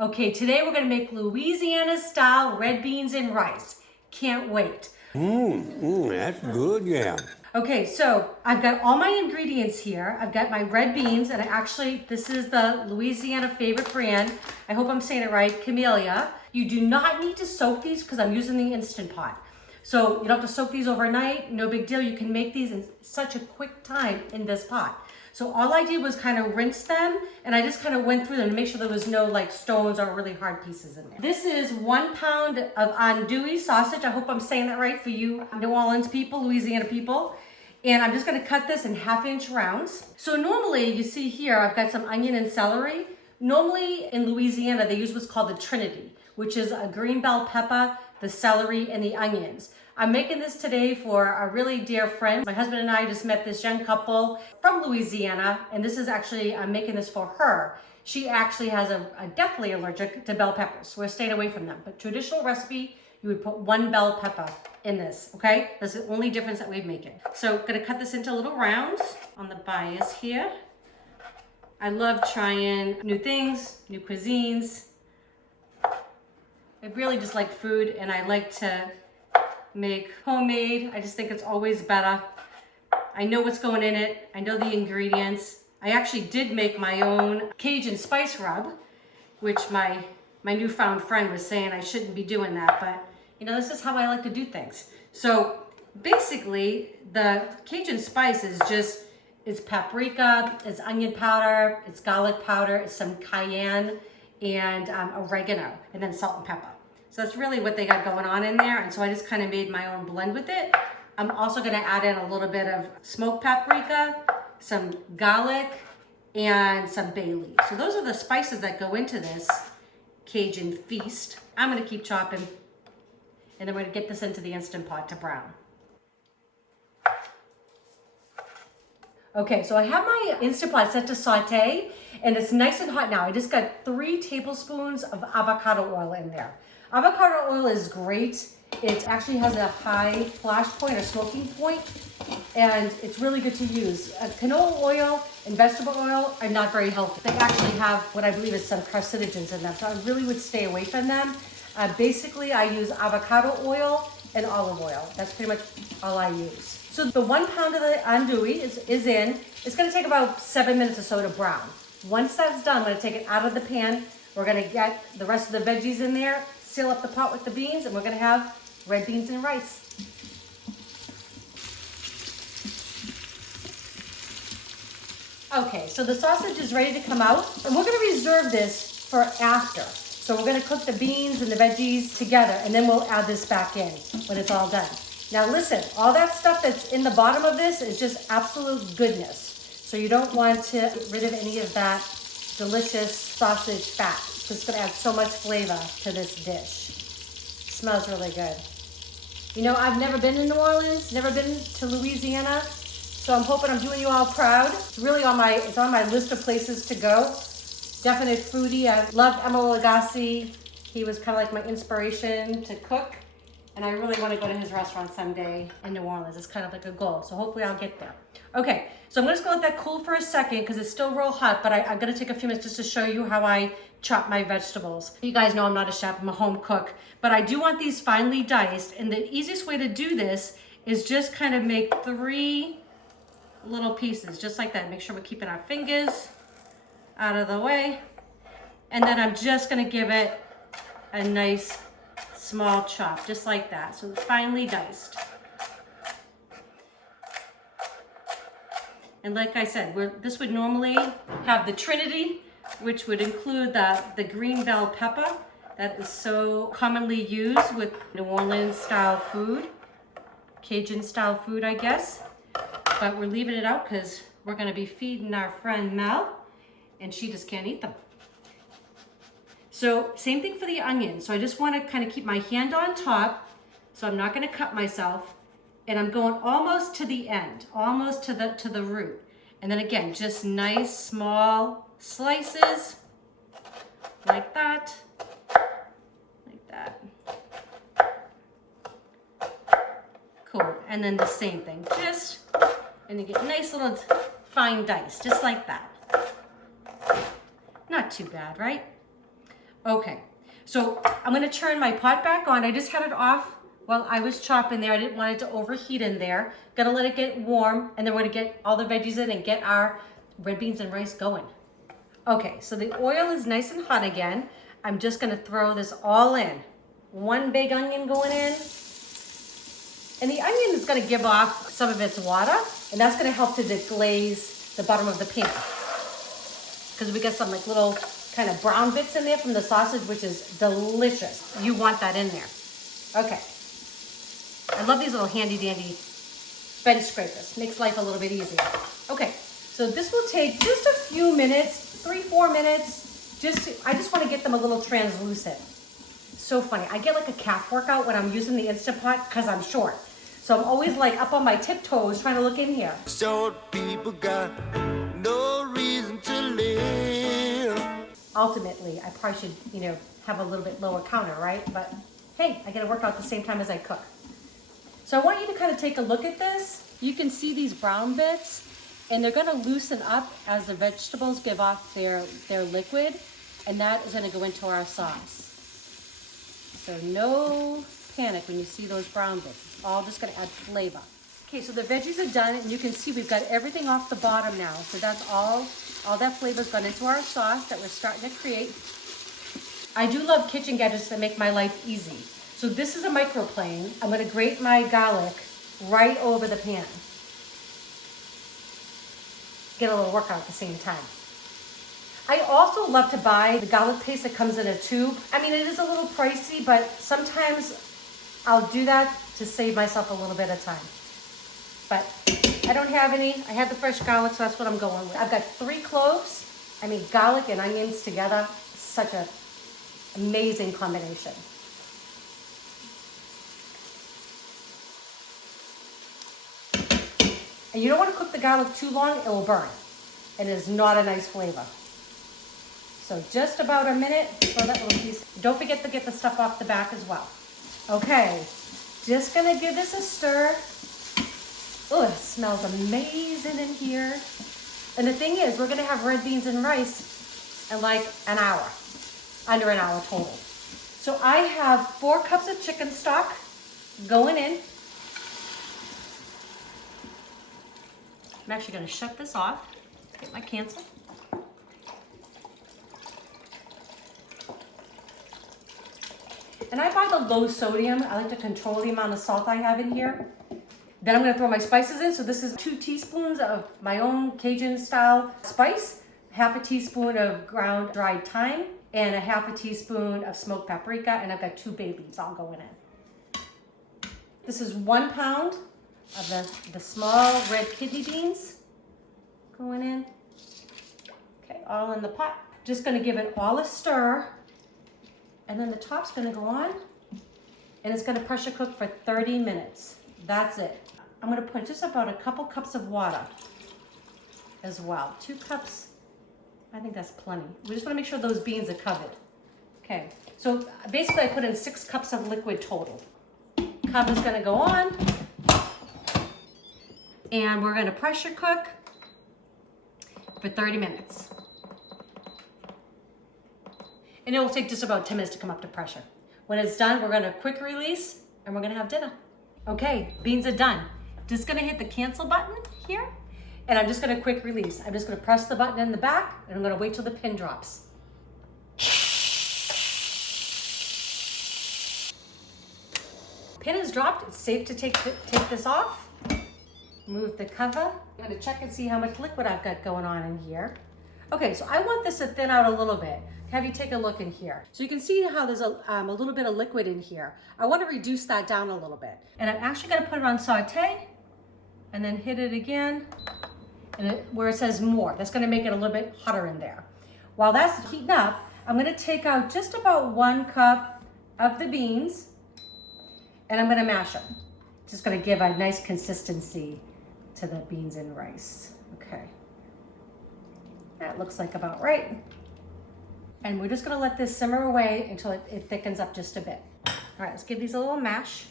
Okay, today we're gonna make Louisiana-style red beans and rice. Can't wait. That's good, yeah. Okay, so I've got all my ingredients here. I've got my red beans, and this is the Louisiana favorite brand. I hope I'm saying it right, Camellia. You do not need to soak these because I'm using the Instant Pot. So you don't have to soak these overnight, no big deal. You can make these in such a quick time in this pot. So all I did was kind of rinse them, and I just kind of went through them to make sure there was no like stones or really hard pieces in there. This is 1 pound of Andouille sausage. I hope I'm saying that right for you New Orleans people, Louisiana people. And I'm just gonna cut this in 1/2 inch rounds. So normally you see here, I've got some onion and celery. Normally in Louisiana, they use what's called the Trinity, which is a green bell pepper, the celery, and the onions. I'm making this today for a really dear friend. My husband and I just met this young couple from Louisiana, and this is actually, I'm making this for her. She actually has a deathly allergic to bell peppers, so we're staying away from them. But traditional recipe, you would put 1 bell pepper in this, okay? That's the only difference that we're making. So gonna cut this into little rounds on the bias here. I love trying new things, new cuisines. I really just like food, and I like to make homemade. I just think it's always better. I know what's going in it. I know the ingredients. I actually did make my own Cajun spice rub, which my newfound friend was saying I shouldn't be doing that, but you know, this is how I like to do things. So basically, the Cajun spice is it's paprika, it's onion powder, it's garlic powder, it's some cayenne, and oregano, and then salt and pepper. So that's really what they got going on in there. And so I just kind of made my own blend with it. I'm also gonna add in a little bit of smoked paprika, some garlic, and some bay leaf. So those are the spices that go into this Cajun feast. I'm gonna keep chopping, and then we're gonna get this into the Instant Pot to brown. Okay, so I have my Instant Pot set to Sauté, and it's nice and hot now. I just got 3 tablespoons of avocado oil in there. Avocado oil is great. It actually has a high flash point or smoking point, and it's really good to use. Canola oil and vegetable oil are not very healthy. They actually have what I believe is some carcinogens in them, so I really would stay away from them. Basically, I use avocado oil and olive oil. That's pretty much all I use. So the 1 pound of the andouille is in. It's gonna take about 7 minutes or so to brown. Once that's done, I'm gonna take it out of the pan. We're gonna get the rest of the veggies in there, seal up the pot with the beans, and we're gonna have red beans and rice. Okay, so the sausage is ready to come out, and we're gonna reserve this for after. So we're gonna cook the beans and the veggies together, and then we'll add this back in when it's all done. Now listen, all that stuff that's in the bottom of this is just absolute goodness. So you don't want to get rid of any of that delicious sausage fat, because it's gonna add so much flavor to this dish. It smells really good. You know, I've never been to New Orleans, never been to Louisiana, so I'm hoping I'm doing you all proud. It's really on my list of places to go. Definite foodie. I loved Emile Lagasse. He was kind of like my inspiration to cook, and I really want to go to his restaurant someday in New Orleans. It's kind of like a goal, so hopefully I'll get there. Okay, so I'm just gonna let that cool for a second because it's still real hot, but I'm gonna take a few minutes just to show you how I chop my vegetables. You guys know I'm not a chef, I'm a home cook, but I do want these finely diced, and the easiest way to do this is just kind of make 3 little pieces, just like that. Make sure we're keeping our fingers out of the way. And then I'm just gonna give it a nice small chop, just like that. So it's finely diced. And like I said, this would normally have the Trinity, which would include the green bell pepper that is so commonly used with New Orleans style food, Cajun style food, I guess. But we're leaving it out because we're gonna be feeding our friend Mel, and she just can't eat them. So same thing for the onion. So I just want to kind of keep my hand on top, so I'm not going to cut myself, and I'm going almost to the end, almost to the root. And then again, just nice small slices like that, like that. Cool. And then the same thing, and you get nice little fine dice, just like that. Not too bad, right? Okay, so I'm gonna turn my pot back on. I just had it off while I was chopping there. I didn't want it to overheat in there. Gotta let it get warm, and then we're gonna get all the veggies in and get our red beans and rice going. Okay, so the oil is nice and hot again. I'm just gonna throw this all in. One big onion going in. And the onion is gonna give off some of its water, and that's gonna help to deglaze the bottom of the pan. Because we got some like little kind of brown bits in there from the sausage, which is delicious. You want that in there. Okay. I love these little handy dandy bench scrapers. Makes life a little bit easier. Okay, so this will take just a few minutes, 3-4 minutes. I just want to get them a little translucent. So funny. I get like a calf workout when I'm using the Instant Pot because I'm short. So I'm always like up on my tiptoes trying to look in here. Short people got no reason to live. Ultimately, I probably should, have a little bit lower counter, right? But hey, I gotta work out at the same time as I cook. So I want you to kind of take a look at this. You can see these brown bits, and they're gonna loosen up as the vegetables give off their liquid, and that is gonna go into our sauce. So no panic when you see those brown bits. It's all just gonna add flavor. Okay, so the veggies are done, and you can see we've got everything off the bottom now. So that's all that flavor's gone into our sauce that we're starting to create. I do love kitchen gadgets that make my life easy. So this is a microplane. I'm gonna grate my garlic right over the pan. Get a little workout at the same time. I also love to buy the garlic paste that comes in a tube. I mean, it is a little pricey, but sometimes I'll do that to save myself a little bit of time. But I don't have any. I had the fresh garlic, so that's what I'm going with. I've got 3 cloves. I mean, garlic and onions together, such an amazing combination. And you don't want to cook the garlic too long, it will burn. It is not a nice flavor. So just about a minute, throw that little piece. Don't forget to get the stuff off the back as well. Okay, just gonna give this a stir. Oh, it smells amazing in here. And the thing is, we're gonna have red beans and rice in like an hour, under an hour total. So I have 4 cups of chicken stock going in. I'm actually gonna shut this off, get my cancel. And I buy the low sodium. I like to control the amount of salt I have in here. Then I'm gonna throw my spices in. So this is 2 teaspoons of my own Cajun style spice, half a teaspoon of ground dried thyme, and a half a teaspoon of smoked paprika, and I've got 2 bay leaves all going in. This is 1 pound of the small red kidney beans going in. Okay, all in the pot. Just gonna give it all a stir, and then the top's gonna go on, and it's gonna pressure cook for 30 minutes. That's it. I'm gonna put just about a couple cups of water as well. 2 cups, I think that's plenty. We just wanna make sure those beans are covered. Okay, so basically I put in 6 cups of liquid total. Cover's gonna go on, and we're gonna pressure cook for 30 minutes. And it will take just about 10 minutes to come up to pressure. When it's done, we're gonna quick release, and we're gonna have dinner. Okay, beans are done. Just gonna hit the cancel button here, and I'm just gonna quick release. I'm just gonna press the button in the back, and I'm gonna wait till the pin drops. Pin is dropped. It's safe to take this off. Move the cover. I'm gonna check and see how much liquid I've got going on in here. Okay, so I want this to thin out a little bit. Have you take a look in here. So you can see how there's a little bit of liquid in here. I want to reduce that down a little bit. And I'm actually gonna put it on Sauté, and then hit it again, and where it says more. That's gonna make it a little bit hotter in there. While that's heating up, I'm gonna take out just about 1 cup of the beans, and I'm gonna mash them. Just gonna give a nice consistency to the beans and rice. Okay. That looks like about right. And we're just gonna let this simmer away until it thickens up just a bit. All right, let's give these a little mash.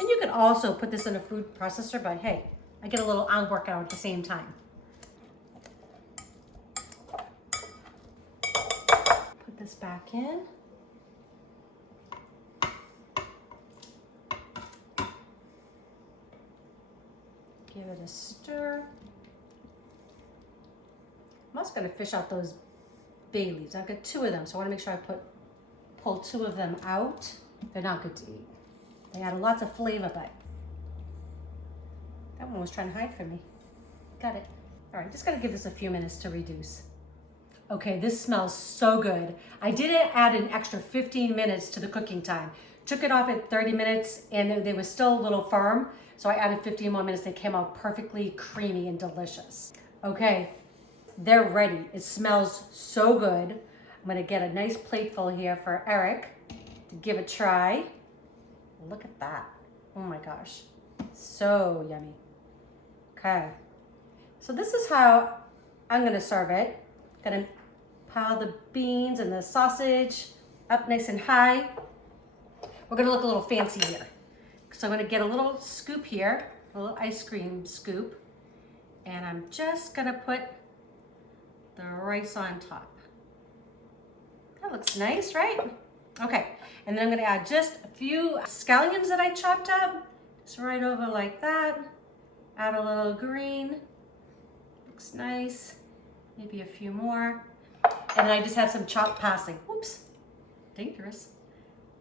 And you can also put this in a food processor, but hey, I get a little arm workout at the same time. this back in. Give it a stir. I'm also gonna fish out those bay leaves. I've got 2 of them, so I wanna make sure I pull 2 of them out. They're not good to eat. They add lots of flavor, but that one was trying to hide from me. Got it. All right, just gotta give this a few minutes to reduce. Okay, this smells so good. I did add an extra 15 minutes to the cooking time. Took it off at 30 minutes and they were still a little firm. So I added 15 more minutes. They came out perfectly creamy and delicious. Okay, they're ready. It smells so good. I'm gonna get a nice plateful here for Eric to give a try. Look at that. Oh my gosh, so yummy. Okay, so this is how I'm gonna serve it. Gonna pile the beans and the sausage up nice and high. We're gonna look a little fancy here. So I'm gonna get a little scoop here, a little ice cream scoop, and I'm just gonna put the rice on top. That looks nice, right? Okay, and then I'm gonna add just a few scallions that I chopped up, just right over like that. Add a little green, looks nice. Maybe a few more. And then I just have some chopped parsley. Oops, dangerous.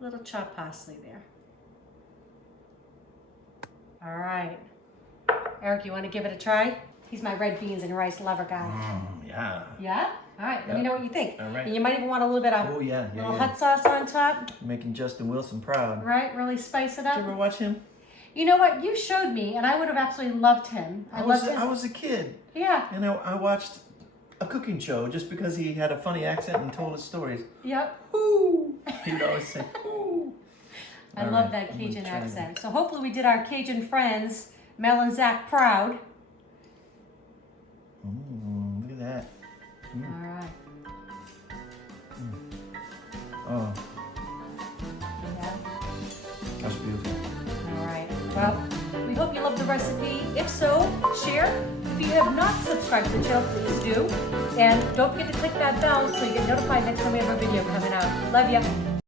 Little chopped parsley there. All right. Eric, you want to give it a try? He's my red beans and rice lover guy. Yeah. Yeah? All right, let me know what you think. All right. And you might even want a little bit of little hot sauce on top. Making Justin Wilson proud. Right, really spice it up. Did you ever watch him? You know what? You showed me, and I would have absolutely loved him. I was a kid. Yeah. And I watched a cooking show just because he had a funny accent and told his stories. Yep. Ooh. He would always say, ooh. I love that Cajun accent. So hopefully we did our Cajun friends, Mel and Zach, proud. Look at that. All right. Oh, Yeah. that's beautiful. All right. Well, we hope you love the recipe. If so, share. If you have not subscribed to the channel, please do. And don't forget to click that bell so you get notified next time we have a video coming out. Love ya.